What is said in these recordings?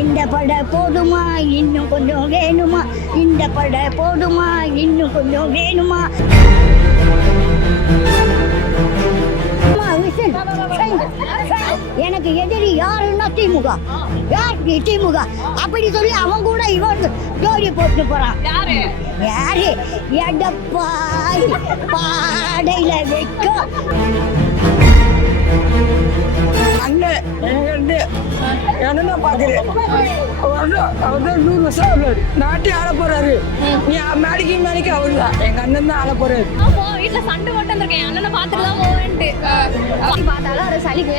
இந்த பட போதுமா இன்னும் கொஞ்சம் வேணுமா, இந்த பட போதுமா இன்னும் கொஞ்சம் வேணுமா. எனக்கு எதிரி யாருன்னா திமுக, யார் திமுக அப்படி சொல்லி அவன் கூட இவன் ஜோடி போட்டு போறான். யாரு? எடப்பாடி பாடையில வைக்க அண்ணன் என்ன பாக்குறேன். அவர் 100 வருஷம் உள்ளாரு, நாட்டை ஆள போறாரு. நீ மேடிக்கு அவரு தான், எங்க அண்ணன் தான் ஆள போறாரு. வீட்டுல சண்டை மட்டும் இருக்கேன், அண்ணனை பார்த்துட்டு தான் போவேன்ட்டு பார்த்தாலும் அவரை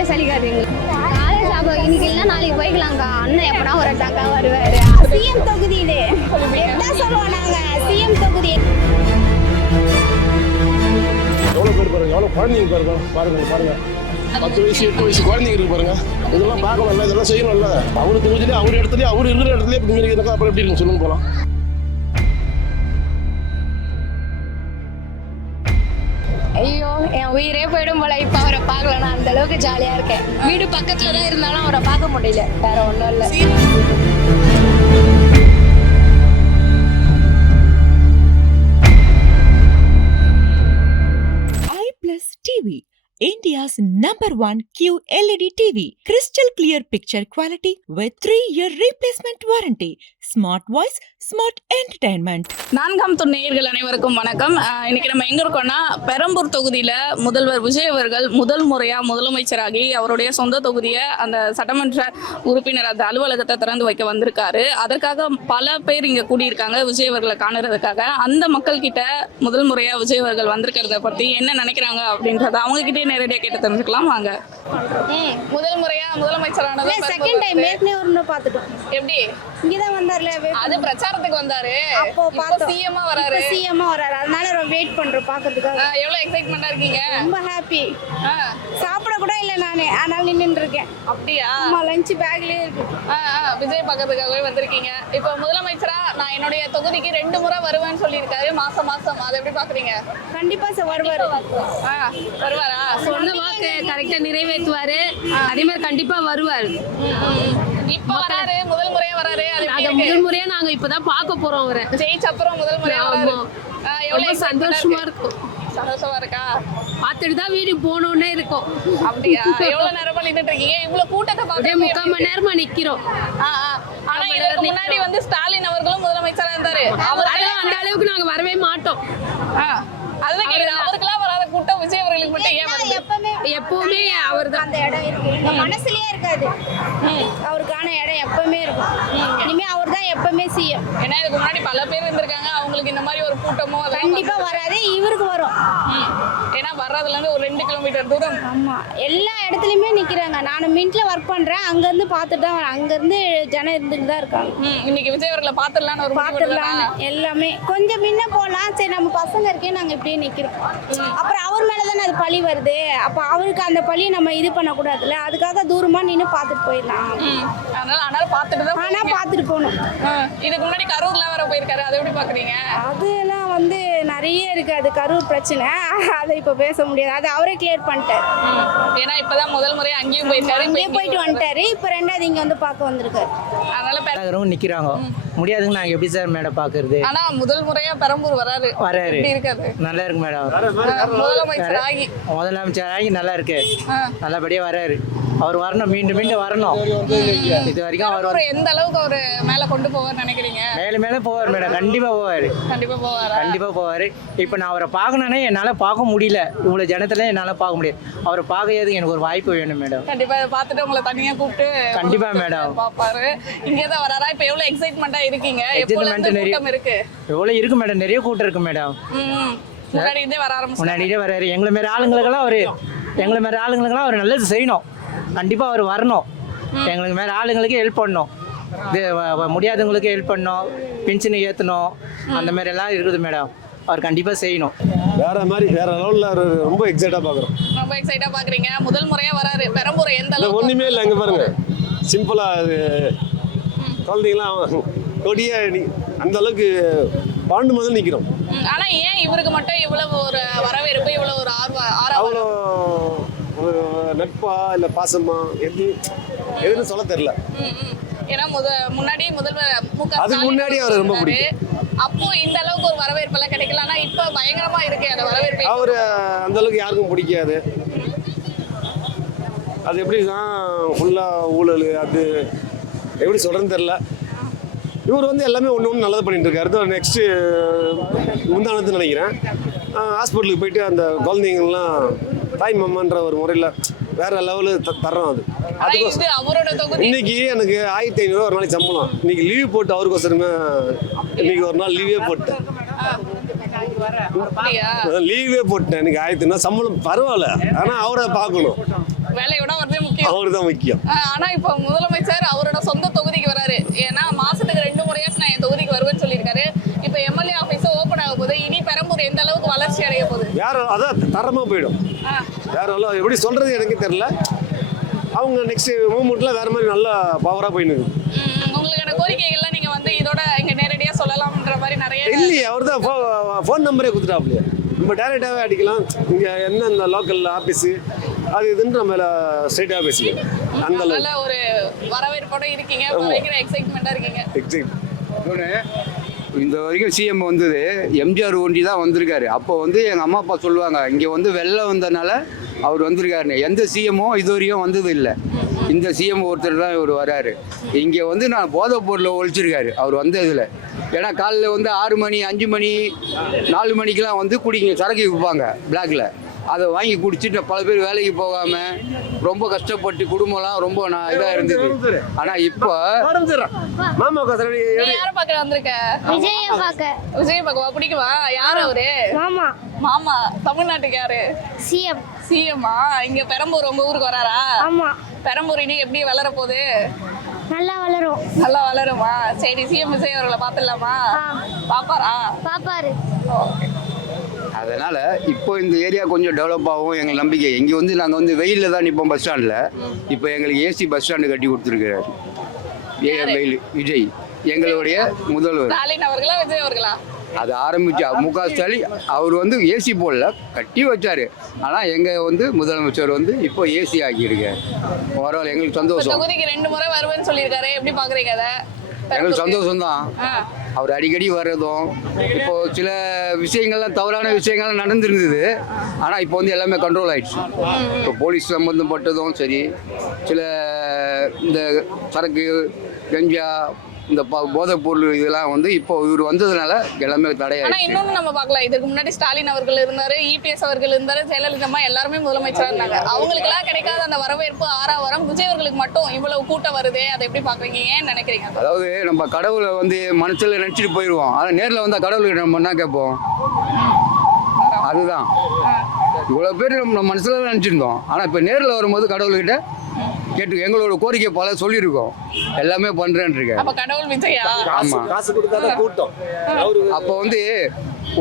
சலிக்காது. காலேஜ் இன்னைக்கு இல்லைன்னா நாளைக்கு போய்க்கலாம்க்கா, அண்ணன் எப்படா ஒரு அட்டாக்கா வருவாரு. சிஎம் தொகுதி இது என்ன சொல்லுவோம் நாங்க, சிஎம் தொகுதி. எவ்வளோ பேர் பாருங்க, எவ்வளோ குழந்தைங்க பாருங்க 10 வயசு 8 வயசு குழந்தைங்க இருக்கு பாருங்க. இதெல்லாம் பார்க்கணும்ல, இதெல்லாம் செய்யணும்ல. அவரு தொகுதியிலே அவர் இடத்துலயே அவர் இருக்கிற இடத்துலயே இப்படி மாரி இருக்கா, அப்புறம் எப்படி இருக்கு சொல்லுங்க போகலாம். ஐயோ என் உயிரே போயிடும் போல இப்ப அவரை பார்க்கலன்னா, அந்த அளவுக்கு ஜாலியா இருக்கேன். வீடு பக்கத்துல தான் இருந்தாலும் அவரை பார்க்க முடியல, வேற ஒண்ணும் இல்ல. TV, India's #1 QLED TV, crystal clear picture quality with 3-year replacement warranty, smart voice, smart entertainment. 4ஆம் துணை நேயர்கள் அனைவருக்கும் வணக்கம். இன்னைக்கு நம்ம எங்க இருக்கோம்னா, பெரம்பூர் தொகுதியில முதல்வர் விஜய் அவர்கள் முதல் முறையா முதலமைச்சராகி அவருடைய சொந்த தொகுதியை அந்த சட்டமன்ற உறுப்பினர் அந்த அலுவலகத்தை திறந்து வைக்க வந்திருக்காரு. அதற்காக பல பேர் இங்க கூடியிருக்காங்க விஜய் அவர்களை காணுறதுக்காக. அந்த மக்கள் கிட்ட முதல் முறையா விஜய் அவர்கள் வந்திருக்கிறத பத்தி என்ன நினைக்கிறாங்க அப்படின்றத அவங்க கிட்டே நேரடியாக கேட்டு தெரிஞ்சுக்கலாம் வாங்க. முதல் முறையா முதலமைச்சரானது செகண்ட் டைம் ஏற்கனவே ஒன்னு பார்த்துட்டோம். எப்படி இங்கதான் வந்தார்ல, அது பிரச்சாரத்துக்கு வந்தாரு, அப்போ பார்த்தோம். சிஎம்மா வராரு, அதனால ரொம்ப வெயிட் பண்றோம் பாக்கிறதுக்காக. எவ்வளவு எக்ஸைட்மெண்டா இருக்கீங்க? ரொம்ப ஹாப்பி. சாப்பிட கூட இல்ல நானே, ஆனால் நின்னுட்டு இருக்கேன். அப்படியா? அம்மா லஞ்ச் பேக்லயே இருக்கு. விஜய் பார்க்கறதுக்காகவே வந்திருக்கீங்க. இப்போ முதலமைச்சரா நான் என்னுடைய தொகுதிக்கு 2 முறை வருவேன்னு சொல்லியிருக்காரு மாசம். அதை எப்படி பாக்குறீங்க? கண்டிப்பா சார் வருவாரு. வருவாரா? சொன்ன வாக்கு கரெக்டா நிறைவேற்றுவாரு. அதே மாதிரி கண்டிப்பா வருவாரு. இப்ப வராரு, முதல் முறையா வராரு. முதல் முறையா நாங்க இப்பதான் பார்க்க போறோம் அவரை. ஜெயிச்ச அப்புறம் முதல் முறையா வராரு. எவ்வளவு சந்தோஷமா இருக்கும். சந்தோஷமா இருக்கா? பார்த்துட்டு தான் வீட்டுக்கு போகணும்னே இருக்கும். அப்படியா? எவ்வளவு நேரமா நின்னுட்டு இருக்கீங்க? இவ்வளவு கூட்டத்தை பார்த்து 3/4 மணி நேரமா நிக்கிறோம். ஆனா இதுக்கு முன்னாடி வந்து ஸ்டாலின் அவர்களும் முதலமைச்சரா இருந்தாரு. அதெல்லாம் அந்த அளவுக்கு நாங்க வரவே மாட்டோம். அதுதான் கேக்குறேன், அவருக்கெல்லாம் வராத கூட்டம் விஜய் அவர்களுக்கு மட்டும் ஏன் வருது? எப்பவுமே அவர் தான் அந்த இடம் இருக்கு, இந்த மனசுலயே இருக்காது. அவருக்கான இடம் எப்பவுமே இருக்கும். இனிமே அவர் தான் எப்பவுமே சிஎம். ஏன்னா இதுக்கு முன்னாடி பல பேர் இருந்திருக்காங்க, அவங்களுக்கு இந்த மாதிரி ஒரு கூட்டமோ கண்டிப்பா வராது, இவருக்கு வரும். ஏன்னா வர்றதுல இருந்து ஒரு 2 கிலோமீட்டர் தூரம். ஆமா, எல்லா இடத்துலயுமே நிக்கிறாங்க. நானும் மின்ட்ல ஒர்க் பண்றேன், அங்க இருந்து பார்த்துட்டு தான் வரேன். அங்க இருந்து ஜனம் இருந்துட்டு தான் இருக்காங்க. இன்னைக்கு விஜய் அவர்களை பாத்துடலான்னு ஒரு பாத்துடலாம். எல்லாமே கொஞ்சம் முன்ன போலாம், சரி நம்ம பசங்க இருக்கே நாங்க இப்படியே நிக்கிறோம். அப்புறம் அவர் மேலதானே அது பழி வருது. அப்ப அவருக்கு அந்த பழியை நம்ம இது பண்ண கூடாதுல்ல, அதுக்காக தூரமா நின்று பார்த்துட்டு போயிடலாம். அதனால பாத்துட்டு தான், ஆனா பார்த்துட்டு போகணும். இதுக்கு முன்னாடி கரூர்ல வர போயிருக்காரு, அதை எப்படி பாக்குறீங்க? அதெல்லாம் வந்து நிறைய இருக்கு, அது கரூர் பிரச்சனை, அதை இப்ப பேச முடியாது. அது அவரே கிளியர் பண்ணிட்டாரு. ஏன்னா இப்பதான் முதல் முறை அங்கேயும் போயிருக்காரு, இங்கே போயிட்டு வந்துட்டாரு. இப்ப 2வது இங்க வந்து பார்க்க வந்திருக்காரு. அதனால நிக்கிறாங்க. முடியாதுங்க, நாங்க எப்படி சார் மேடம் பாக்குறது? ஆனா முதல் முறையா பெரம்பூர் வராரு. இருக்காது, நல்லா இருக்கு மேடம். முதலமைச்சர் ஆகி நல்லா இருக்கு, நல்லபடியா வராரு. அவர் வரணும், மீண்டும் வரணும். இது வரைக்கும் அவர் எந்த அளவுக்கு அவரு மேல கொண்டு போவார் நினைக்கிறீங்க? மேல போவார் மேடம், கண்டிப்பா போவாரு. இப்ப நான் அவரை பார்க்கணும்னா என்னால பார்க்க முடியல, இவ்வளவு ஜனத்துல என்னால பார்க்க முடியாது. அவரை பார்க்கறது எனக்கு ஒரு வாய்ப்பு வேணும் மேடம். கண்டிப்பா பார்த்துட்டு உங்களை தனியா கூப்பிட்டு கண்டிப்பா மேடம் பாப்பாரு. இங்கதான் வராரா? இப்ப எவ்வளவு எக்ஸைட்மெண்டா இருக்கீங்க? கூட்டம் இருக்கு? எவ்வளவு இருக்கு மேடம், நிறைய கூட்டம் இருக்கு மேடம். முன்னாடியே வராரு. எங்களை மாரி ஆளுங்களுக்கெல்லாம் அவர் நல்லது செய்யணும். கண்டிப்பா அவர் வரணும். எங்களுக்கு மேல ஆளுங்களுக்கு ஹெல்ப் பண்ணணும், இது முடியாதவங்களுக்கு ஹெல்ப் பண்ணணும், பென்ஷன் ஏற்றணும், அந்த மாதிரி எல்லாம் இருக்குது மேடம். அவர் கண்டிப்பா செய்யணும். வேற லெவல்ல ரொம்ப எக்ஸைட்டா பாக்குறோம். ரொம்ப எக்ஸைட்டா பாக்குறீங்க. முதல் முறையா வராரு பெரம்பூர். எந்த அளவுக்கு? ஒண்ணுமே இல்லை, அங்க பாருங்க, சிம்பிளா குழந்தைங்களாம் கொடியா அந்த அளவுக்கு பாண்டு முதல் நிக்கிறோம். ஆனா ஏன் இவருக்கு மட்டும் இவ்வளவு ஒரு வரவேற்பு, இவ்வளவு ஒரு அவ்வளோ நட்பா இல்ல பாசமா எதுன்னு சொல்ல தெரியல. ஏன்னா முன்னாடி முதல்வர் மு.க. அதுக்கு ஸ்டாலின் முன்னாடி அவர் ரொம்ப இருந்தாரு. அப்போ இந்த அளவுக்கு ஒரு வரவேற்பு எல்லாம் கிடைக்கல. ஆனா இப்ப பயங்கரமா இருக்கு அந்த வரவேற்பு. அவர் அந்த அளவுக்கு யாருக்கும் பிடிக்காது. அது எப்படின்னா ஃபுல்லாக ஊழல், அது எப்படி சொல்கிறேன்னு தெரில. இவர் வந்து எல்லாமே ஒன்று நல்லது பண்ணிட்டு இருக்காரு. நெக்ஸ்ட்டு முந்தானத்து நினைக்கிறேன் ஹாஸ்பிட்டலுக்கு போயிட்டு அந்த குழந்தைங்கள்லாம் தாய் மாமான்ற ஒரு முறையில் வேற லெவலு தர்றோம். அது அதுக்கோசம் இது அவரோட தொகுதி. இன்னைக்கு எனக்கு 1500 ஒரு நாளைக்கு சம்பளம். இன்னைக்கு லீவ் போட்டு அவருக்கோசரமே இன்னைக்கு ஒரு நாள் லீவே போட்டேன். அப்படியா? லீவே போட்டேன். எனக்கு 1500 சம்பளம் பரவாயில்ல, ஆனால் அவரை பார்க்கணும். வேலையோட வரதே முக்கியம். அவரு தான் முக்கியம். ஆனா இப்போ முதலமைச்சர் அவரோட சொந்த தொகுதிக்கு வராரு. ஏன்னா மாசத்துக்கு 2 முறையாச்சும் நான் என் தொகுதிக்கு வருவேன்னு சொல்லியிருக்காரு. இப்போ எம்எல்ஏ ஆஃபீஸ் ஓப்பன் ஆக போகுது. இனி பெரம்பூர் எந்த அளவுக்கு வளர்ச்சி அடைய போகுது? யார் அதான் தரமாக போயிடும். யாரும் எப்படி சொல்றது எனக்கு தெரியல. அவங்க நெக்ஸ்ட் மூவ்மெண்ட்ல வேற மாதிரி நல்லா பவரா போயின்னு இருக்கு. உங்களுக்கான கோரிக்கைகள்லாம் நீங்க வந்து இதோட இங்க நேரடியா சொல்லலாம்ன்ற மாதிரி நிறைய இல்லையே, அவர் தான் ஃபோன் நம்பரே கொடுத்துட்டாப்லையே. நம்ம டைரெக்டாகவே அடிக்கலாம். இங்கே என்ன இந்த லோக்கல் ஆஃபீஸு அது இதுன்னு நம்ம ஸ்ட்ரைட்டாக பேசிக்கலாம். அந்த நல்ல ஒரு வரவேற்போட இருக்கீங்க, பயங்கர எக்ஸைட்மெண்ட்டாக இருக்கீங்க. இந்த வரைக்கும் சிஎம் வந்தது எம்ஜிஆர் ஒண்டி தான் வந்திருக்காரு. அப்போ வந்து எங்கள் அம்மா அப்பா சொல்லுவாங்க, இங்கே வந்து வெள்ளம் வந்ததுனால அவர் வந்திருக்காருன்னு. எந்த சிஎம்மோ இது வரையும் வந்தது இல்லை. இந்த சிஎம் ஒருத்தர் தான் இவர் வராரு. இங்கே வந்து நான் போதைப் பொருளை ஒழிச்சிருக்காரு அவர் வந்ததில். ஏன்னா காலையில் வந்து 6 மணி 5 மணி 4 மணிக்கெலாம் வந்து குடிங்க சரக்கு விற்பாங்க பிளாக்ல. அதை வாங்கி குடிச்சிட்டு பல பேர் வேலைக்கு போகாமல் ரொம்ப கஷ்டப்பட்டு குடும்பம்லாம் ரொம்ப இதாக இருந்தது. ஆனால் இப்போ மாமா யாரை பார்க்க வந்திருக்க? விஜய பார்க்க. விஜய் பார்க்கவா? பிடிக்குமா? யார் அவரு? மாமா. மாமா தமிழ்நாட்டுக்கு யாரு? சிஎம். சிஎம்மா? இங்க பெரம்பூர் உங்க ஊருக்கு வராரா? ஆமா. பெரம்பூர் இனி எப்படி வளர போகுது? நல்லா வளரும். நல்லா வளருமா? சரி, சிஎம் விஜய் அவர்களை பார்த்துடலாமா? பாப்பாரா? பாப்பாரு. அதனால் இப்போ இந்த ஏரியா கொஞ்சம் டெவலப் ஆகும் எங்களுக்கு நம்பிக்கை. இங்கே வந்து நாங்கள் வந்து வெயிலில் தான் நிற்போம் பஸ் ஸ்டாண்டில். இப்போ எங்களுக்கு ஏசி பஸ் ஸ்டாண்டு கட்டி கொடுத்துருக்காரு வெயில் விஜய், எங்களுடைய முதல்வர். ஸ்டாலின் அவர்களா விஜய் அவர்களா? அது ஆரம்பிச்சா மு.க. ஸ்டாலின் அவர் வந்து ஏசி போடல, கட்டி வச்சாரு. ஆனால் எங்கள் வந்து முதலமைச்சர் வந்து இப்போ ஏசி ஆக்கியிருக்காரு. பரவாயில்ல, எங்களுக்கு சந்தோஷம். தொகுதிக்கு 2 முறை வருவேன்னு சொல்லியிருக்காரு. எப்படி பார்க்குறீங்க அதை? எங்களுக்கு சந்தோஷம் தான். அவர் அடிக்கடி வர்றதும், இப்போ சில விஷயங்கள்லாம் தவறான விஷயங்கள்லாம் நடந்துருந்தது. ஆனால் இப்போ வந்து எல்லாமே கண்ட்ரோல் ஆயிடுச்சு. இப்போ போலீஸ் சம்மந்தப்பட்டதும் சரி, சில இந்த சரக்கு கஞ்சா இந்த போதைப் பொருள் இதெல்லாம் வந்து இப்போ இவர் வந்ததுனால எல்லாமே தடையாயிடுச்சு. ஆனால் இன்னொன்று நம்ம பார்க்கலாம், இதுக்கு முன்னாடி ஸ்டாலின் அவர்கள் இருந்தார், இபிஎஸ் அவர்கள் இருந்தார், ஜெயலலிதா எல்லாருமே முதலமைச்சராக இருந்தாங்க. அவங்களுக்கெல்லாம் கிடைக்காத அந்த வரவேற்பு ஆறாவரம் விஜய் அவர்களுக்கு மட்டும் இவ்வளவு கூட்டம் வருதே, அதை எப்படி பார்க்குறீங்க? ஏன் நினைக்கிறீங்க? அதாவது நம்ம கடவுளை வந்து மனசில் நினச்சிட்டு போயிடுவோம். ஆனால் நேரில் வந்தால் கடவுளுக்கு நம்ம என்ன கேட்போம்? அதுதான் இவ்வளோ பேர் நம்ம மனசில் நினச்சிருந்தோம். ஆனால் இப்போ நேரில் வரும்போது கடவுள்கிட்ட கேட்டு எங்களோட கோரிக்கை பல சொல்லியிருக்கோம், எல்லாமே பண்றேன்னு இருக்கேன். அப்ப கடவுள் விஜயா? ஆமா, காசு கொடுக்காத கூட்டம். அப்போ வந்து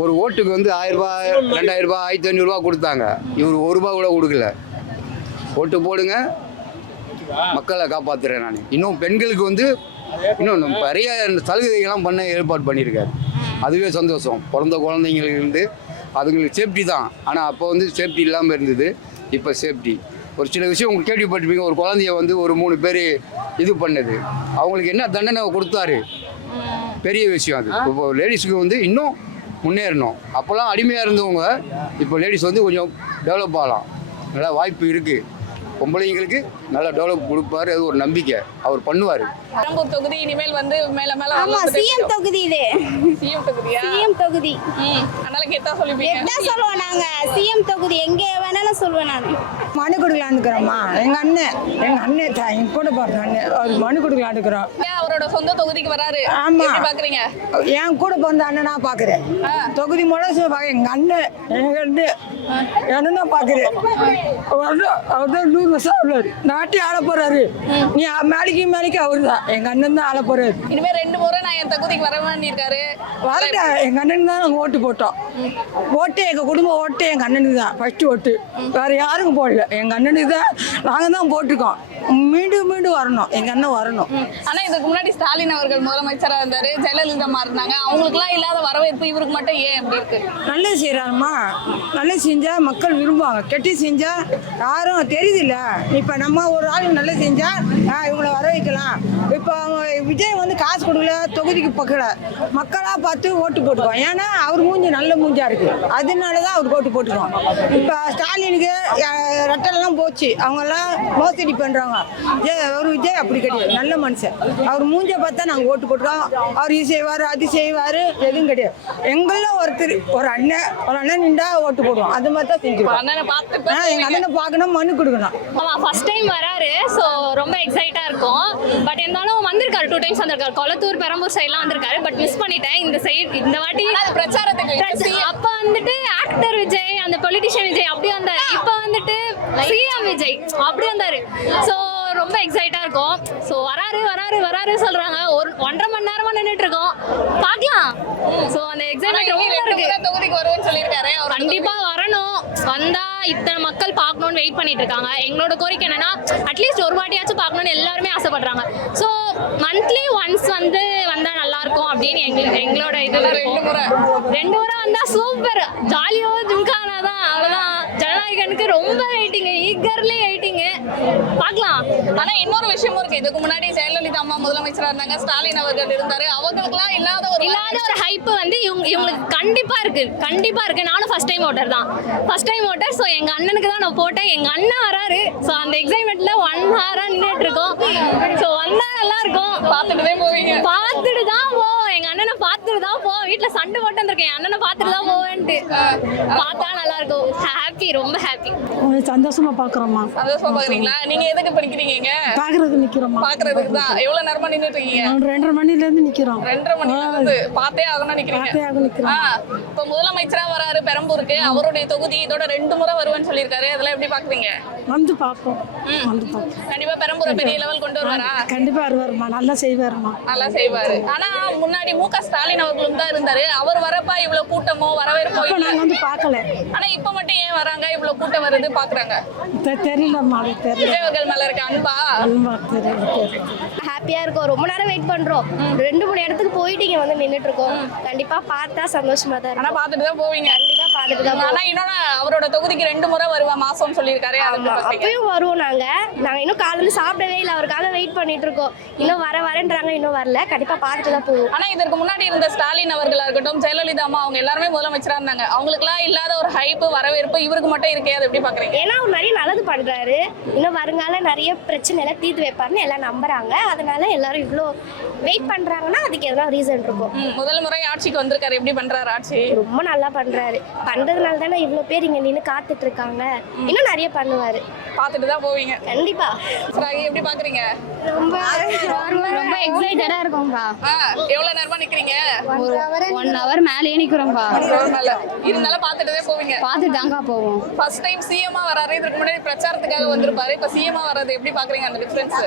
ஒரு ஓட்டுக்கு வந்து 1000 ரூபாய் 2000 ரூபாய் 1500 ரூபாய் கொடுத்தாங்க. இவர் 1 ரூபாய் கூட கொடுக்கல. ஓட்டு போடுங்க, மக்களை காப்பாத்துறேன் நான். இன்னும் பெண்களுக்கு வந்து இன்னும் நிறைய சலுகைகள்லாம் பண்ண ஏற்பாடு பண்ணியிருக்காரு. அதுவே சந்தோஷம். பிறந்த குழந்தைங்களுக்கு இருந்து அதுங்களுக்கு சேஃப்டி தான். ஆனால் அப்போ வந்து சேஃப்டி இல்லாமல் இருந்தது, இப்போ சேஃப்டி. ஒரு சில விஷயம் உங்களுக்கு கேள்விப்பட்டிருப்பீங்க. ஒரு குழந்தைய வந்து ஒரு 3 பேர் இது பண்ணது, அவங்களுக்கு என்ன தண்டனை கொடுத்தாரு, பெரிய விஷயம் அது. இப்போ லேடிஸுக்கு வந்து இன்னும் முன்னேறணும். அப்போல்லாம் அடிமையாக இருந்தவங்க இப்போ லேடிஸ் வந்து கொஞ்சம் டெவலப் ஆகலாம், நல்லா வாய்ப்பு இருக்குது. பொம்பளைங்களுக்கு நல்லா டெவலப் கொடுப்பாரு, அது ஒரு நம்பிக்கை. அவர் பண்ணுவார். பெரம்பூர் தொகுதி இனிமேல் வந்து மேல மேல ஆமா, சிஎம் தொகுதி இது. சிஎம் தொகுதியா? சிஎம் தொகுதி. அதனால கேட்டா சொல்லுவீங்க? என்ன சொல்லுவோம் நாங்க? சிஎம் தொகுதி எங்க வேணாலும் சொல்லுவேன் நான். மனு கொடுக்கலான்னுக்குறோம்மா. எங்க அண்ணன் தான் என் கூட பிறந்த அண்ணன், அவர் மனு கொடுக்கலான்னுக்குறோம். அவரோட சொந்த தொகுதிக்கு வராரு. ஆமா. எப்படி பாக்குறீங்க? என் கூட பிறந்த அண்ணனா பாக்குறேன். தொகுதி முழுசு எங்க அண்ணன் என்ன பாக்குறேன். அவர் தான் 100 வருஷம் உள்ளாரு, நாட்டை ஆள போறாரு. நீ மேலைக்கு அவரு தான், எங்க அண்ணன் தான் ஆள போறாரு. இனிமே 2 முறை நான் என் தொகுதிக்கு வரவேன்னு இருக்காரு. வரட்ட எங்க அண்ணனுக்கு தான் நாங்கள் ஓட்டு போட்டோம். ஓட்டு எங்க குடும்ப ஓட்டு எங்க அண்ணனுக்கு தான் ஃபர்ஸ்ட் ஓட்டு, வேற யாருக்கும் போடல. எங்க அண்ணனுக்கு தான் நாங்கள் தான் போட்டிருக்கோம். மீண்டும் வரணும், எங்க அண்ணன் வரணும். ஆனா இதுக்கு முன்னாடி ஸ்டாலின் அவர்கள் முதலமைச்சராக இருந்தாரு, ஜெயலலிதா இருந்தாங்க. அவங்களுக்குலாம் இல்லாத வரவேற்பு இவருக்கு மட்டும் ஏன் எப்படி இருக்கு? நல்லது செய்யறாருமா, நல்லது செஞ்சா மக்கள் விரும்புவாங்க. கெட்டி செஞ்சா யாரும் தெரியுது இல்ல. இப்ப நம்ம ஒரு ஆள் நல்லது செஞ்சா இவங்களை வர வைக்கலாம். இப்ப அவங்க விஜய் வந்து காசு கொடுக்கல, தொகுதிக்கு பக்கல, மக்களாக பார்த்து ஓட்டு போட்டுக்குவோம். ஏன்னா அவர் மூஞ்சி நல்ல மூஞ்சா இருக்கு, அதனால தான் அவர் ஓட்டு போட்டுக்குவோம். இப்போ ஸ்டாலினுக்கு ரெட்டெல்லாம் போச்சு, அவங்கெல்லாம் மோசடி பண்ணுறாங்க. அவர் விஜய் அப்படி கிடையாது, நல்ல மனுஷன். அவர் மூஞ்சை பார்த்தா நாங்கள் ஓட்டு போட்டுக்கோம். அவர் இது செய்வார், அது செய்வார், எதுவும் கிடையாது. எங்களில் ஒருத்தர் ஒரு அண்ணன் நின்றா ஓட்டு போடுவோம், அது மாதிரி தான் செஞ்சுருவோம். எங்கள் அண்ணனை பார்க்கணும், மனு கொடுக்கணும். ஆமாம், ஃபர்ஸ்ட் டைம் வராரு. ஸோ ரொம்ப எக்ஸைட்டாக இருக்கும். பட் இருந்தாலும் வந்திருக்காரு, 2 times வந்திருக்காரு. கொளத்தூர், பெரம்பூர் சைட்லாம் வந்திருக்காரு. பட் மிஸ் பண்ணிட்டேன் இந்த சைடு. இந்த வாட்டி பிரச்சாரத்துக்கு அப்போ வந்துட்டு ஆக்டர் விஜய், அந்த பொலிட்டிஷியன் விஜய் அப்படி வந்தார். இப்போ வந்துட்டு சிஎம் விஜய் அப்படி வந்தார். ஸோ ரொம்ப எக்ஸைட்டாக இருக்கும். ஸோ வராரு வராரு வராரு சொல்கிறாங்க. 1.5 மணி நேரமாக நின்றுட்டு இருக்கோம், பார்க்கலாம். ஸோ அந்த எக்ஸைட்மெண்ட் ரொம்ப இருக்கு. தொகுதிக்கு வருவேன்னு சொல்லியிருக்காரு. கண்டிப்பாக வரணும். வந்தா இத்தனை மக்கள் பார்க்கணும்னு வெயிட் பண்ணிட்டு இருக்காங்க. எங்களோட கோரிக்கை என்னன்னா, அட்லீஸ்ட் ஒரு வாட்டியாச்சும் பார்க்கணும்னு எல்லாருமே ஆசைப்படுறாங்க. ஸோ மந்த்லி ஒன்ஸ் வந்தா நல்லா இருக்கும் அப்படின்னு எங்களோட இது இருக்கும். 2 முறை வந்தா சூப்பர், ஜாலியோ ஜிம்கானா தான். அவ்வளோதான். ஜனநாயகனுக்கு ரொம்ப வெயிட்டிங், ஈகர்லி வெயிட்டிங். பார்க்கலாம். ஆனா இன்னொரு விஷயமும் இருக்கு. இதுக்கு முன்னாடி ஜெயலலிதா அம்மா முதலமைச்சரா இருந்தாங்க, ஸ்டாலின் அவர்கள் இருந்தாரு. அவங்களுக்குலாம் இல்லாத ஒரு ஹைப் வந்து இவங்களுக்கு கண்டிப்பா இருக்கு. நானும் ஃபர்ஸ்ட் டைம் ஓட்டர் தான். ஸோ எங்க அண்ணனுக்கு தான் நான் போட்டேன். எங்க அண்ணன் வராரு. ஸோ அந்த எக்ஸைட்மெண்ட்ல 1 hour நின்றுட்டு இருக்கோம். ஸோ வந்தா நல்லா இருக்கும். பார்த்துட்டு தான் போவோம். எங்க அண்ணனை பார்த்துட்டு தான் போவோம். வீட்டுல சண்டை போட்டு வந்திருக்கேன், அண்ணனை பார்த்துட்டு தான் போவேன்ட்டு. பார்த்தா நல்லா இருக்கும். ஹாப்பி, ரொம்ப ஹாப்பி. சந்தோஷமா பார்க்குறோம்மா. சந்தோஷமா பாக்குறீங்களா? நீங்க எதுக்கு படிக்கிறீங்க? பார்க்கறதுக்கு நிற்கிறோம்மா. பாக்குறதுக்கு தான். எவ்வளவு நேரமா நின்னுட்டு இருக்கீங்க? 2:30 மணிலேருந்து நிற்கிறோம். 2:30 மணில இருந்து பார்த்தே ஆகணும் நிக்கிறீங்க. இப்போ முதலமைச்சரா வராரு பெரம்பூருக்கு. அவருடைய தொகுதி இதோட 2 முறை வருவேன்னு சொல்லியிருக்காரு. அதெல்லாம் எப்படி பாக்குறீங்க? வந்து பார்ப்போம். கண்டிப்பா பெரம்பூரை பெரிய லெவல் கொண்டு வருவாரா? கண்டிப்பா வருவாருமா, நல்லா செய்வாருமா. நல்லா செய்வாரு. ஆனா முன்னாடி மு.க. ஸ்டாலின் அவர்களும் தான் இருந்தாரு. அவர் வரப்ப இவ்வளவு கூட்டமோ வரவேற்போ இல்ல. நாங்க வந்து பார்க்கல. ஆனா இப்ப மட்டும் ஏன் வராங்க, இவ்வளவு கூட்டம் வருது பாக்குறாங்க? தெரியலம்மா, தெரியல. விஜய் அவர்கள் மேல இருக்க அன்பா? ஹாப்பியா இருக்கும். ரொம்ப நேரம் வெயிட் பண்றோம். 2-3 இடத்துக்கு போயிட்டு இங்க வந்து நின்னுட்டு இருக்கோம். கண்டிப்பா பார்த்தா சந்தோஷமா தான் இருக்கும். ஆனா பார்த்துட்டு தான் போவீங்க? கண்டிப்பா பார்த்துட்டு தான். ஆனா இன்னொன்னு, அவரோட தொகுதிக்கு 2 முறை வருவா மாசம் சொல்லியிருக்காரு. அப்பயும் வருவோம். நாங்க இன்னும் காலையில சாப்பிடவே இல்லை, அவருக்காக வெயிட் பண்ணிட்டு இருக்கோம். இன்னும் வரேன்றாங்க, இன்னும் வரல. கண்டிப்பா பார்த்துட்டு தான் போவோம். ஆனா இதற்கு முன்னாடி இருந்த ஸ்டாலின் அவர்களா இருக்கட்டும், ஜெயலலிதா அம்மா, அவங்க எல்லாருமே முதலமைச்சரா இருந்தாங்க. அவங்களுக்கு எல்லாம் இல்லாத ஒரு ஹைப், வரவேற்பு இவருக்கு மட்டும் இருக்கே. அது எப்படி பாக்குறீங்க? ஏன்னா அவர் நிறைய நல்லது பண்றாரு. இன்னும் வருங்கால நிறைய பிரச்சனை எல்லாம் தீர்த்து வைப்பாருன்னு எல்லாம் நம்புறாங்க. அதனால எல்லாரும் இவ்வளோ வெயிட் பண்றாங்கன்னா அதுக்கு எதனா ரீசன் இருக்கும். முதல் முறை ஆட்சிக்கு வந்திருக்காரு. எப்படி பண்றாரு ஆட்சி? ரொம்ப நல்லா பண்றாரு. பண்றதுனால தானே இவ்வளோ பேர் இங்க நின்று காத்துட்டு இருக்காங்க. இன்னும் நிறைய பண்ணுவாரு. பார்த்துட்டு தான் போவீங்க? கண்டிப்பா. எப்படி பாக்குறீங்க? ரொம்ப எக்ஸைட்டடா இருக்கும்பா. எவ்வளவு நேரமா நிக்கிறீங்க? 1 hour மேலேயே நிக்கிறோம்பா. இருந்தாலும் பார்த்துட்டு தான் போவீங்க? பார்த்துட்டு தாங்க போவோம். ஃபர்ஸ்ட் டைம் சிஎம்மா வராரு. இதுக்கு முன்னாடி பிரச்சாரத்துக்காக வந்திருப்பாரு. இப்ப சிஎம்மா வர்றது எப்படி பாக்குறீங்க, அந்த டிஃபரன்ஸ்?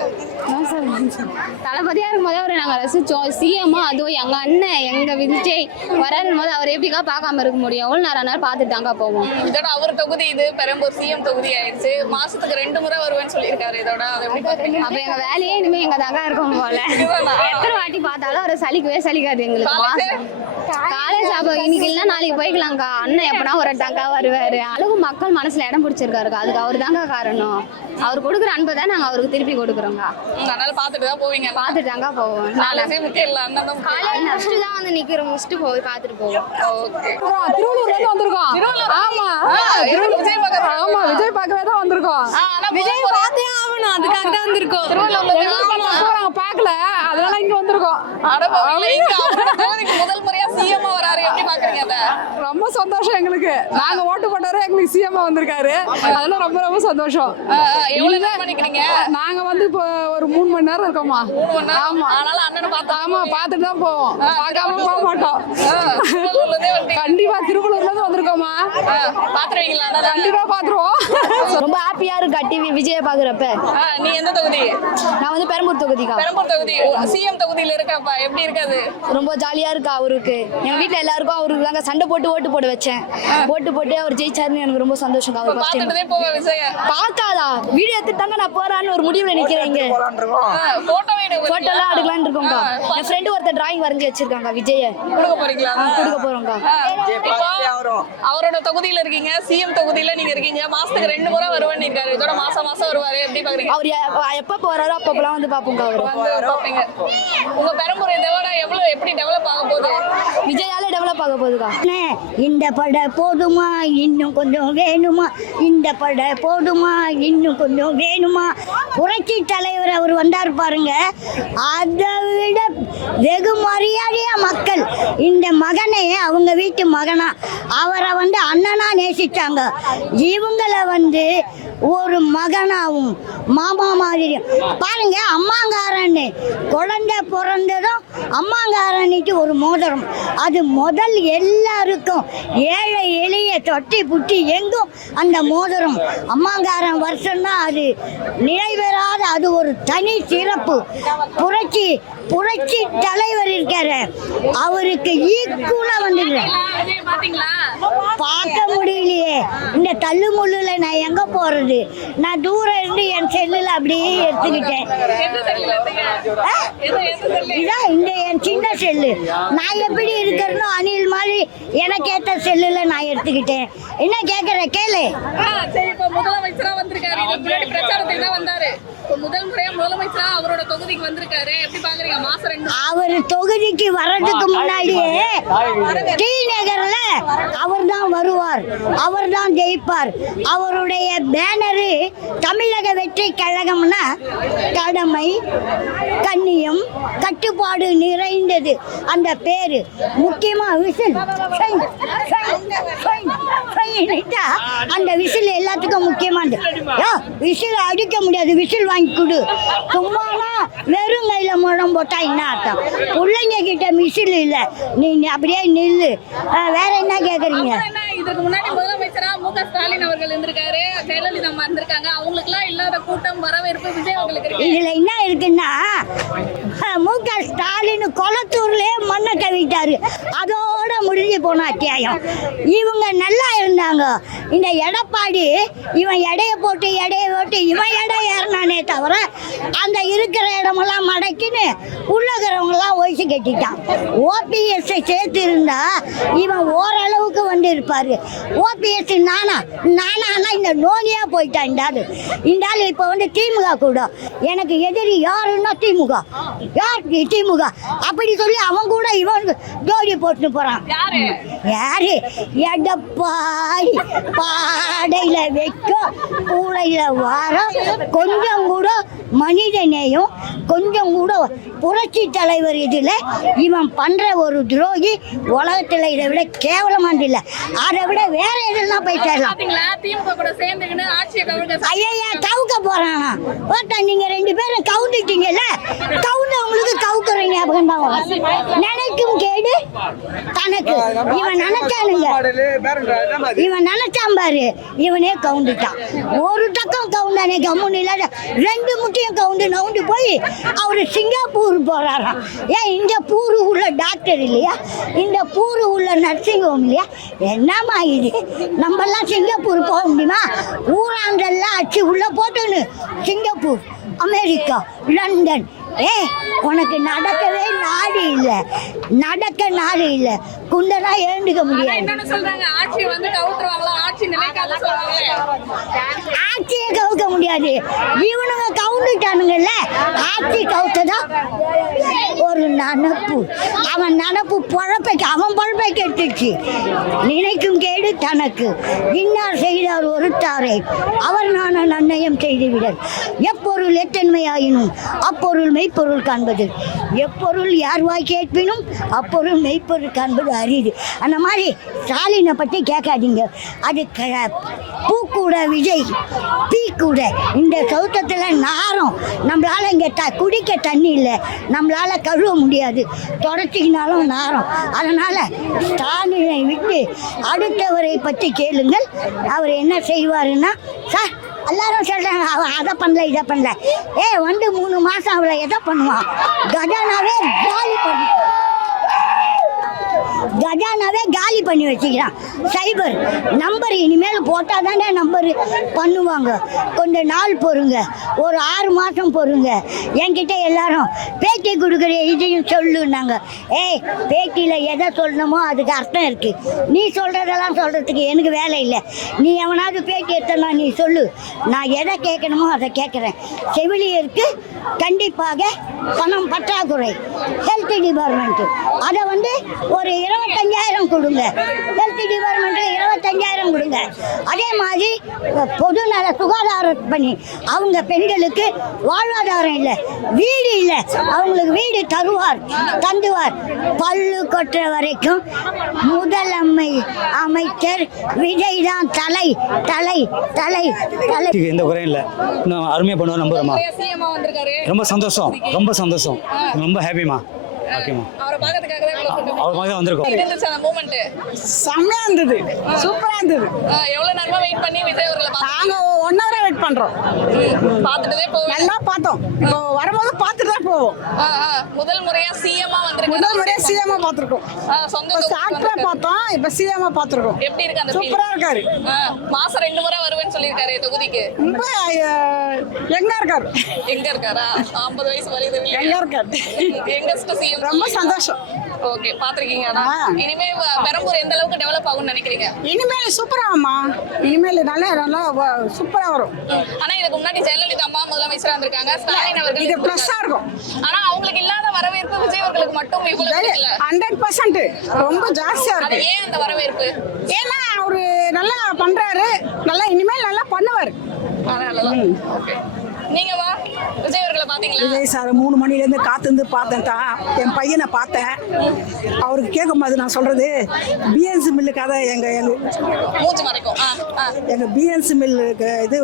தளபதியா இருக்கும்போது அவரை நாங்க ரசிச்சோம். சிஎம்மா அதுவும் எங்க அண்ணன், எங்க விஜய் வராருன்னு போது அவர் எப்படிக்கா பார்க்காம இருக்க முடியும்? எவ்வளவு நேரம் பார்த்துட்டு தாங்க போவோம். இதோட அவர் தொகுதி இது பெரம்பூர் சிஎம் தொகுதி ஆயிடுச்சு. மாசத்துக்கு 2 முறை வருவேன்னு சொல்லியிருக்காரு. இதோட அதை எப்படி பாக்குறீங்க? அப்ப எங்க வேலையே இனிமே எங்க தாங்க இருக்கும் போல. எத்தனை வாட்டி பார்த்தாலும் ஒரு சலிக்காது எங்களுக்கு. காலேஜ் அப்போ இன்னைக்கு இல்ல நாளைக்கு போய்க்கலாம்க்கா. அண்ணன் எப்படா ஒரு தாங்க வருவாரு. அளவு மக்கள் மனசுல இடம் பிடிச்சிருக்காருக்கா. அதுக்கு அவர் தாங்க காரணம். அவர் கொடுக்குற அன்பை தான் நாங்க அவருக்கு திருப்பி கொடுக்குறோங்க. அதனால பார்த்துட்டு தான் போவீங்க? பார்த்துட்டு தாங்க போவோம். காலேஜே முக்கியம் இல்ல, அண்ணன் காலேஜ் முடிச்சுட்டு தான் வந்து நிக்கிறோம். முடிச்சுட்டு போய் பார்த்துட்டு போவோம். திருவள்ளூர்ல இருந்து வந்திருக்கோம். ஆமா, விஜய் பார்க்க. ஆமா, விஜய் பார்க்கவே தான் வந்திருக்கோம். விஜய் பார்த்தே ஆகணும், அதுக்காக தான் வந்திருக்கோம். திருவள்ளூர்ல பார்க்கல, அதனால இங்க வந்திருக்கோம். முதல் முறையா சிஎம் வராரு. எப்படி பாக்குறீங்க அத? ரொம்ப சந்தோஷம் எங்களுக்கு. நாங்க ஓட்டு போட்டாரு, எங்களுக்கு சிஎம் வந்திருக்காரு. அதெல்லாம் ரொம்ப ரொம்ப சந்தோஷம். எவ்வளவு நேரம் பண்ணிக்கிறீங்க? நாங்க வந்து இப்போ ஒரு 3 மணி நேரம் இருக்கோமா. 3 மணி நேரம். ஆமா, அதனால அண்ணனை பார்த்தா? ஆமா, பார்த்துட்டு தான் போவோம். பார்க்காம போக மாட்டோம். கண்டிப்பா திருவள்ளூர்ல இருந்து வந்திருக்கோமா. பாத்துருவீங்களா? கண்டிப்பா பாத்துருவோம். ரொம்ப ஹாப்பியா இருக்கா டிவி விஜய் பாக்குறப்ப. நீ எந்த தொகுதி? நான் வந்து பெரம்பூர் தொகுதிக்கா. பெரம்பூர் தொகுதி. சிஎம் தொகுதியில இருக்கப்பா எப்படி இருக்காது? ரொம்ப ஜாலியா இருக்கா அவருக்கு. எங்க வீட்டுல எல்லாருக்கும் அவருக்கு தாங்க சண்டை போட்டு ஓட்டு போட வச்சேன். ஓட்டு போட்டு அவர் ஜெயிச்சாருன்னு எனக்கு ரொம்ப சந்தோஷம். அவர் ஃபர்ஸ்ட் டைம் போவ விஜய் பார்க்காதா வீடியோ எடுத்துட்டாங்க நான் போறான்னு ஒரு முடிவுல நிக்கிறேன். இங்க போட்டோ போட்டோலாம் எடுக்கலாம்னு இருக்கோம்க்கா. என் ஃப்ரெண்டு ஒருத்தர் டிராயிங் வரைஞ்சி வச்சிருக்காங்க விஜய. கொடுக்க போறீங்களா? கொடுக்க போறோம்க்கா. இப்போ அவரோட தொகுதியில இருக்கீங்க, சிஎம் தொகுதியில நீங்க இருக்கீங்க. மாசத்துக்கு 2 முறை வருவேன்னு இருக்காரு. இதோட மாசம் வருவாரு. எப்படி பாக்குறீங்க? அவர் எப்ப போறாரோ அப்பப்பலாம் வந்து பாப்போம்க்கா. அவர் வந்து பாப்பீங்க. உங்க பெரம்பூர் இந்த விட எப்படி டெவலப் ஆக போகுது? விஜயால டெவலப் ஆக போகுதுக்கா. இந்த படை போதுமா இன்னும் கொஞ்சம் வேணுமா, இந்த படை போதுமா இன்னும் கொஞ்சம் வேணுமா. புரட்சி தலைவர் அவர் வந்தார் பாருங்க, அதை விட வெகு மரியாதையா மக்கள் இந்த மகனை அவங்க வீட்டு மகனா அவரை வந்து அண்ணனா நேசிச்சாங்க. இவங்களை வந்து ஒரு மகனாவும் மாமா மாதிரியும் பாருங்க. அம்மாங்காரன்னு குழந்தை பிறந்ததும் அம்மாங்காரன்ட்டு ஒரு மோதிரம், அது முதல் எல்லாருக்கும் ஏழை எளிய தொட்டி புட்டி எங்கும் அந்த மோதிரம் அம்மாங்காரன் வருஷம்னா அது நிறைவேறாத அது ஒரு தனி சிறப்பு. புரட்சி தலைவர் இருக்காரு, அவருக்கு ஈக்குவலா வந்துடுறேன். பார்க்க முடியலையே இந்த தள்ளு முள்ளுல நான் எங்க போறது? நான் தூரம் இருந்து என் செல்லுல அப்படியே எடுத்துக்கிட்டேன். இதான் இந்த என் சின்ன செல்லு. நான் எப்படி இருக்கிறனோ அணில் மாதிரி எனக்கு ஏற்ற செல்லுல நான் எடுத்துக்கிட்டேன். என்ன கேட்கற கேளு. முதலமைச்சரா வந்திருக்காரு, பிரச்சாரத்துக்கு தான் வந்தாரு. முதல் முறையா முதலமைச்சரா அவரோட தொகுதிக்கு வந்திருக்காரு. எப்படி பாக்குறீங்க? மாசம் 2 அவர் தொகுதிக்கு வர்றதுக்கு முன்னாடியே டி நகர்ல அவர் தான் வருவார், அவர் தான் ஜெயிப்பார். அவருடைய பேனரு தமிழக வெற்றி கழகம்னா கடமை கண்ணியம் கட்டுப்பாடு நிறைந்தது அந்த பேரு. முக்கியமா விசில் அந்த விசில் எல்லாத்துக்கும் முக்கியமானது. விசில் அடிக்க முடியாது, விசில் வாங்கி கொடு. சும்மானா வெறும் கையில முழம் போட்டா என்ன அர்த்தம்? பிள்ளைங்க கிட்ட விசில் இல்ல, நீ அப்படியே நில்லு. வேற என்ன கேக்குறீங்க? இதுக்கு முன்னாடி முதலமைச்சரா மு.க. ஸ்டாலின் அவர்கள் இருந்திருக்காரு, ஜெயலலிதா அம்மா இருந்திருக்காங்க. அவங்களுக்கு எல்லாம் இல்லாத கூட்டம் வரவேற்பு விஜய் அவங்களுக்கு இருக்கு. இதுல என்ன இருக்குன்னா, மு.க. ஸ்டாலின் கொளத்தூர்லயே மண்ணை கவிட்டாரு, அதோட முடிஞ்சு போன அத்தியாயம். இவங்க நல்லா இருந்தாங்க. இந்த எடப்பாடி இவன் எடைய போட்டு இவன் எடை ஏறினானே தவிர அந்த இருக்கிற இடமெல்லாம் மடக்கின்னு உள்ளகிறவங்களாம் ஒய்ச்சு கட்டிட்டான். ஓபிஎஸ் சேர்த்து இருந்தா இவன் ஓரளவுக்கு வந்து இருப்பாரு. ஓபிஎஸ் நானா இந்த நோனியா போயிட்டான். இந்த ஆள் இப்போ வந்து திமுக கூட எனக்கு எதிரி யாருன்னா திமுக, யார் திமுக அப்படி சொல்லி அவன் கூட இவன் ஜோடி போட்டு போறான். யாரு? எடப்பாடி பாடையில வைக்க கூடையில வாரம். கொஞ்சம் கூட மனிதனையும் கொஞ்சம் கூட புரட்சி தலைவர் இதுல இவன் பண்ற ஒரு துரோகி உலகத்துல இதை விட கேவலமானது இல்லை. அதை விட வேற எதெல்லாம் போய் சேரலாம். ஐயா கவுக்க போறானா? நீங்க 2 பேரும் கவுந்துட்டீங்கல்ல, கவுந்தவங்களுக்கு கவுக்குறீங்க. நினைக்கும் கேடு தனக்கு. இவன் நினைச்சானுங்க, இவன் நினைச்சான் பாரு, இவனே கவுந்துட்டான். ஒரு பக்கம் கவுந்தானே கம்முன்னு இல்லாத 2 முட்டையும் கவுந்து நவுண்டு போய் அவரு சிங்கப்பூர் போறாராம். ஏன் இந்த பூரு உள்ள டாக்டர் இல்லையா? இந்த பூரு உள்ள நர்சிங் ஹோம் இல்லையா? என்னம்மா இது? நம்மெல்லாம் சிங்கப்பூர் போக முடியுமா? ஊராண்டெல்லாம் அச்சு உள்ள போட்டுன்னு சிங்கப்பூர், அமெரிக்கா, லண்டன். உனக்கு நடக்கவே நாடு இல்லை, குண்டனா எழுந்துக்க முடியாது. ஆட்சியை கவுக்க முடியாது. இவனுங்க கவுந்துட்டானுங்கல்ல, ஆட்சி கவுத்ததா ஒரு நினப்பு. அவன் நினப்பு அவன் பொழப்பை கெட்டுச்சு. நினைக்கும் கேடு தனக்கு. இன்னார் செய்தார் ஒருத்தாரை அவர் நான நன்னயம் செய்துவிடல். எப்பொருள் எத்தன்மையாயினும் அப்பொருள் மெய்ப்பொருள் காண்பது. எப்பொருள் யார்வாய் கேட்பினும் அப்பொருள் மெய்ப்பொருள் காண்பது அரிது. அந்த மாதிரி ஸ்டாலினை பற்றி கேட்காதீங்க. அது பூக்கூட விஜய் பீக்கூட. இந்த சவுத்தத்தில் நாரம். நம்மளால இங்கே குடிக்க தண்ணி இல்லை, நம்மளால கழுவ முடியாது, தொடச்சிக்கினாலும் நாரம். அதனால ஸ்டாலினை விட்டு அடுத்தவரை பற்றி கேளுங்கள். அவர் என்ன செய்வாருன்னா, சார் எல்லாரும் சொல்றாங்க அவன் அதை பண்ணல இதை பண்ணல. வந்து 3 மாசம் அவளை எதை பண்ணுவான்? கஜானாவே காலி பண்ணி கஜானாவே காலி பண்ணி வச்சுக்கிறான். சைபர் நம்பர் இனிமேல் போட்டால் தானே நம்பர் பண்ணுவாங்க. கொஞ்சம் நாள் பொறுங்க, ஒரு 6 மாதம் பொறுங்க. என்கிட்ட எல்லாரும் பேட்டி கொடுக்குற இதையும் சொல்லுன்னாங்க. ஏய், பேட்டியில் எதை சொல்லணுமோ அதுக்கு அர்த்தம் இருக்குது. நீ சொல்கிறதெல்லாம் சொல்கிறதுக்கு எனக்கு வேலை இல்லை. நீ எவனாவது பேட்டி எடுத்தனா நீ சொல்லு, நான் எதை கேட்கணுமோ அதை கேட்குறேன். செவிலியருக்கு கண்டிப்பாக பணம் பற்றாக்குறை. ஹெல்த் டிபார்ட்மெண்ட்டு அதை வந்து ஒரு 25,000 கொடுங்க. ஹெல்த் டிபார்ட்மெண்ட்டு 25,000 கொடுங்க. அதே மாதிரி பொதுநல சுகாதார பணி, அவங்க பெண்களுக்கு வாழ்வாதாரம் இல்லை, வீடு இல்லை, அவங்களுக்கு வீடு தந்துவார். பல்லு கொட்டுற வரைக்கும் அமைச்சர் விஜய் தான் தலை தலை தலை தலை. எந்த குறையும் இல்லை, இன்னும் அருமையாக பண்ணுவோம், நம்புறோமா. ரொம்ப சந்தோஷம், ரொம்ப சந்தோஷம், ரொம்ப ஹாப்பிமா. ஓகேம்மா, அவர் மாதிரி வந்திருக்கோம். செம்மையா இருந்தது, சூப்பரா இருந்தது. எவ்வளவு நேரமா வெயிட் பண்ணி விஜய் அவர்களை நாங்க 1 hour வெயிட் பண்றோம். பார்த்துட்டே போவோம். நல்லா பார்த்தோம். இப்போ வரும்போது பார்த்துட்டு தான் போவோம். முதல் முறையா சிஎம்மா வந்திருக்காங்க. முதல் முறையா சிஎம்மா பார்த்துருக்கோம். சொந்த சாப்பிட்டா பார்த்தோம், இப்போ சிஎம்மா பார்த்துருக்கோம். எப்படி இருக்கு அந்த சூப்பரா இருக்காரு. மாசம் 2 முறை வருவேன்னு சொல்லியிருக்காரு தொகுதிக்கு. ரொம்ப எங்க இருக்காரு? எங்க இருக்காரா? 50 வயசு வரைக்கும் எங்க இருக்காரு? எங்கஸ்ட் சிஎம். ரொம்ப சந்தோஷம். ஓகே, பாத்திருக்கீங்களா? இனிமே பெரம்பூர் எந்த அளவுக்கு டெவலப் ஆகும்னு நினைக்கிறீங்க? இனிமேல் சூப்பரா ஆமா, இனிமேல் நல்லா சூப்பரா வரும். ஆனா இதுக்கு முன்னாடி ஜெயலலிதா அம்மா முதலமைச்சரா இருந்திருக்காங்க, ஸ்டாலின் அவர்கள் இது பிளஸ்ஸா இருக்கும். ஆனா அவங்களுக்கு இல்லாத வரவேற்பு விஜய் அவர்களுக்கு மட்டும் இவ்வளவு இல்ல. 100% ரொம்ப ஜாஸ்தியா அது இருக்கு. ஏன் அந்த வரவேற்பு? ஏன்னா அவரு நல்லா பண்றாரு, நல்லா இனிமேல் நல்லா பண்ணுவாரு. ஓகே, நீங்கவா விஜய் அவர்களை பாத்தீங்களா? விஜய் சார் 3 மணிலேருந்து காத்திருந்து பார்த்தேன். என் பையனை பார்த்தேன். அவருக்கு கேட்கும்போது நான் சொல்றது, பிஎன்சி மில்லுக்காக மூச்சு மறைக்கும். எங்கள் பிஎன்சி மில்லுக்கு இது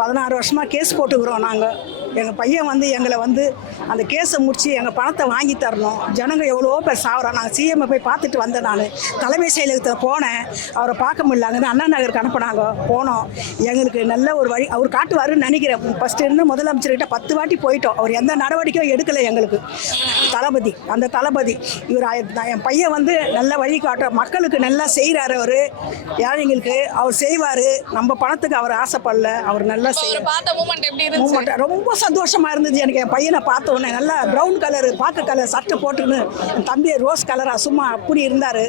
16 வருஷமாக கேஸ் போட்டுக்கிறோம் நாங்கள். எங்கள் பையன் வந்து எங்களை வந்து அந்த கேஸை முடிச்சு எங்கள் பணத்தை வாங்கி தரணும். ஜனங்க எவ்வளோ பேர் சாப்பிட்றோம். நாங்கள் சிஎம்ஐ போய் பார்த்துட்டு வந்தேன். நான் தலைமை செயலகத்தில் போனேன், அவரை பார்க்க முடியலாங்க. அண்ணா நகருக்கு அனுப்புனாங்க, போனோம். எங்களுக்கு நல்ல ஒரு வழி அவர் காட்டுவாருன்னு நினைக்கிறேன். ஃபஸ்ட்டு இருந்து முதலமைச்சர்கிட்ட 10 வாட்டி போயிட்டோம். அவர் எந்த நடவடிக்கையும் எடுக்கலை எங்களுக்கு. அந்த தளபதி இவர் என் பையன் வந்து நல்ல வழி காட்டுற, மக்களுக்கு நல்லா செய்கிறாரு. அவர் ஏழைங்களுக்கு அவர் செய்வார். நம்ம பணத்துக்கு அவர் ஆசைப்படல. அவர் நல்லா செய்வார். ரொம்ப சந்தோஷமா இருந்துச்சு எனக்கு. என் பையனை பார்த்த உடனே நல்லா ப்ரௌன் கலர் பாக்கு கலர் சட்டை போட்டுன்னு, என் தம்பி ரோஸ் கலரா சும்மா அப்படி இருந்தார்.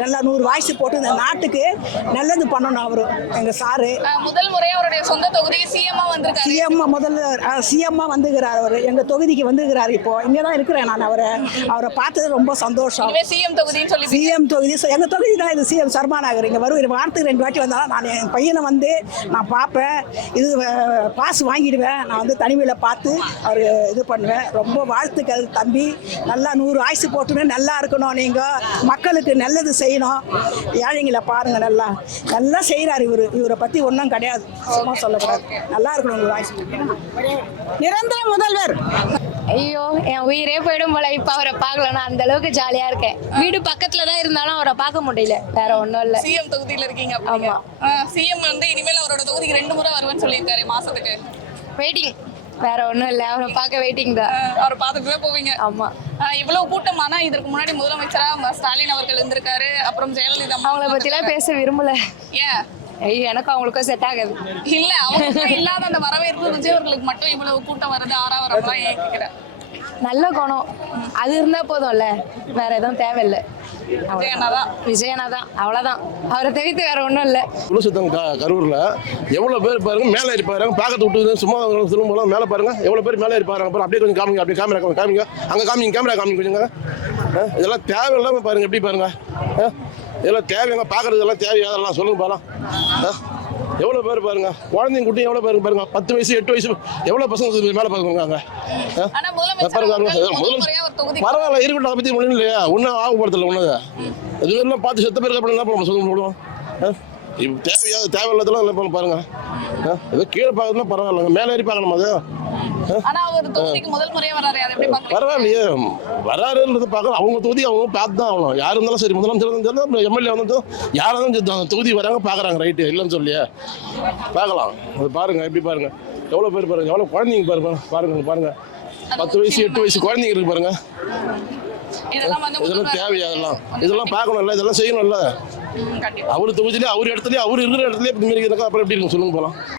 நல்லா 100 வாய்ஸ் போட்டு இந்த நாட்டுக்கு நல்லது பண்ணணும் அவரு எங்க சாரு. முதல் முறையா அவருடைய சொந்த தொகுதிக்கு சிஎம்மா வந்திருக்காரு. சிஎம்மா வந்துகிறார். அவர் எங்க தொகுதிக்கு வந்துகிறார். இப்போ இங்கே தான் இருக்கிறேன் நான். அவரை பார்த்தது ரொம்ப சந்தோஷம். சிஎம் தொகுதின்னு சொல்லி சிஎம் தொகுதி எங்க தொகுதி தான் இது. சிஎம் சர்மா நகர். இங்கே வருவேன், வாரத்துக்கு 2 வாட்டி வந்தாலும் நான் என் பையனை வந்து நான் பார்ப்பேன். இது பாஸ் வாங்கிடுவேன். நான் வந்து தனிமையில் பார்த்து அவர் இது பண்ணுவேன். ரொம்ப வாழ்த்துக்கள் தம்பி. நல்லா 100 ஆயுசு போட்டுன்னு நல்லா இருக்கணும். நீங்கள் மக்களுக்கு நல்லது செய்யணும். ஏழைங்களை பாருங்க, நல்லா செய்கிறார் இவர். இவரை பற்றி ஒன்றும் கிடையாது, சும்மா சொல்லக்கூடாது. நல்லா இருக்கணும் 100 ஆயுசு. நிரந்தர முதல்வர். ஐயோ, என் உயிரே போயிடும் போல இப்ப அவரை பார்க்கலன்னா. அந்த அளவுக்கு ஜாலியா இருக்கேன். வீடு பக்கத்துல தான் இருந்தாலும் அவரை பார்க்க முடியல. வேற ஒண்ணும் இல்ல. சிஎம் தொகுதியில இருக்கீங்க. ஆமா, சிஎம் வந்து இனிமேல் அவரோட தொகுதிக்கு 2 முறை வருவேன்னு சொல்லியிருக்காரு மாசத்துக்கு. வெயிட்டிங், வேற ஒண்ணும் இல்ல. அவரை பார்க்க வெயிட்டிங் தான். அவரை பார்த்துட்டு தான் போவீங்க. ஆமா. இவ்வளவு கூட்டமானா இதற்கு முன்னாடி முதலமைச்சரா ஸ்டாலின் அவர்கள் இருந்திருக்காரு, அப்புறம் ஜெயலலிதா. அவங்கள பத்திலாம் பேச விரும்பல. ஏன்? ஐயோ, எனக்கும் அவங்களுக்கும் செட் ஆகாது. இல்ல, அவங்க இல்லாத அந்த வரவேற்பு விஜய் அவர்களுக்கு மட்டும் இவ்வளவு கூட்டம் வருது, ஆறாவரம்லாம் ஏன் கேட்கிறேன். நல்ல குணம் அது இருந்தா போதும்ல, வேற எதுவும் தேவையில்லை. விஜயனா தான், அவ்வளவுதான். அவரை தவிர்த்து வேற ஒன்றும் இல்லை. குலசுத்தம் கரூரில் எவ்வளோ பேர் பாருங்க மேலே இருப்பாரு. பார்க்கறது விட்டு சும்மா திரும்ப மேலே பாருங்க எவ்வளோ பேர் மேலே இருப்பாரு. அப்புறம் அப்படியே கொஞ்சம் காமிங்க, அப்படியே காமிங்க அங்கே காமிங்க, கேமரா காமிங்க கொஞ்சங்க. இதெல்லாம் தேவையில்லாமல் பாருங்க, எப்படி பாருங்க. இதெல்லாம் தேவைங்க, பார்க்கறது எல்லாம் தேவையா அதெல்லாம் சொல்லுங்க பாருங்க. எவ்வளோ பேர் பாருங்க, குழந்தைங்க குட்டி எவ்வளோ பேருக்கு பாருங்க. 10 வயசு 8 வயசு எவ்வளோ பசங்க மேலே பாருங்க. அங்கே பரவாயில்ல, இருக்கட்டும். அதை பற்றி ஒன்றும் இல்லையா, ஒன்றும் ஆகப்படுத்தல. ஒன்று இதுவெல்லாம் பார்த்து செத்த பேருக்கு அப்புறம் என்ன பண்ண சொல்ல முடியும். இப்போ தேவையில்லாதெல்லாம் இல்லை பாருங்க. ஏதோ கீழே பார்க்கறதுனா பரவாயில்லைங்க, மேலே ஏறி பார்க்கணும். அது பரவாயில்லையே, வராருன்றது பார்க்க அவங்க தொகுதி அவங்க பார்த்து தான் ஆகணும். யார் இருந்தாலும் சரி, முதலமைச்சர் எம்எல்ஏ வந்து யாராக தான் தொகுதி வராங்க பார்க்குறாங்க. ரைட்டு இல்லைன்னு சொல்லியே பார்க்கலாம். அது பாருங்க, எப்படி பாருங்க எவ்வளோ பேர் பாருங்க, எவ்வளோ குழந்தைங்க பாருங்க. 10 வயசு 8 வயசு குழந்தைங்க இருக்கு பாருங்க. இதெல்லாம் வந்து இதெல்லாம் தேவையா? இதெல்லாம் பார்க்கணும்ல, இதெல்லாம் செய்யணும்ல. கண்டிப்பா அவர் தொகுதியிலே அவர் இடத்துலயே அவர் இருக்கிற இடத்துலயே இப்படி மாரி இருந்தாக்கா அப்புறம் எப்படி இருக்கும் சொல்லுங்க போகலாம்.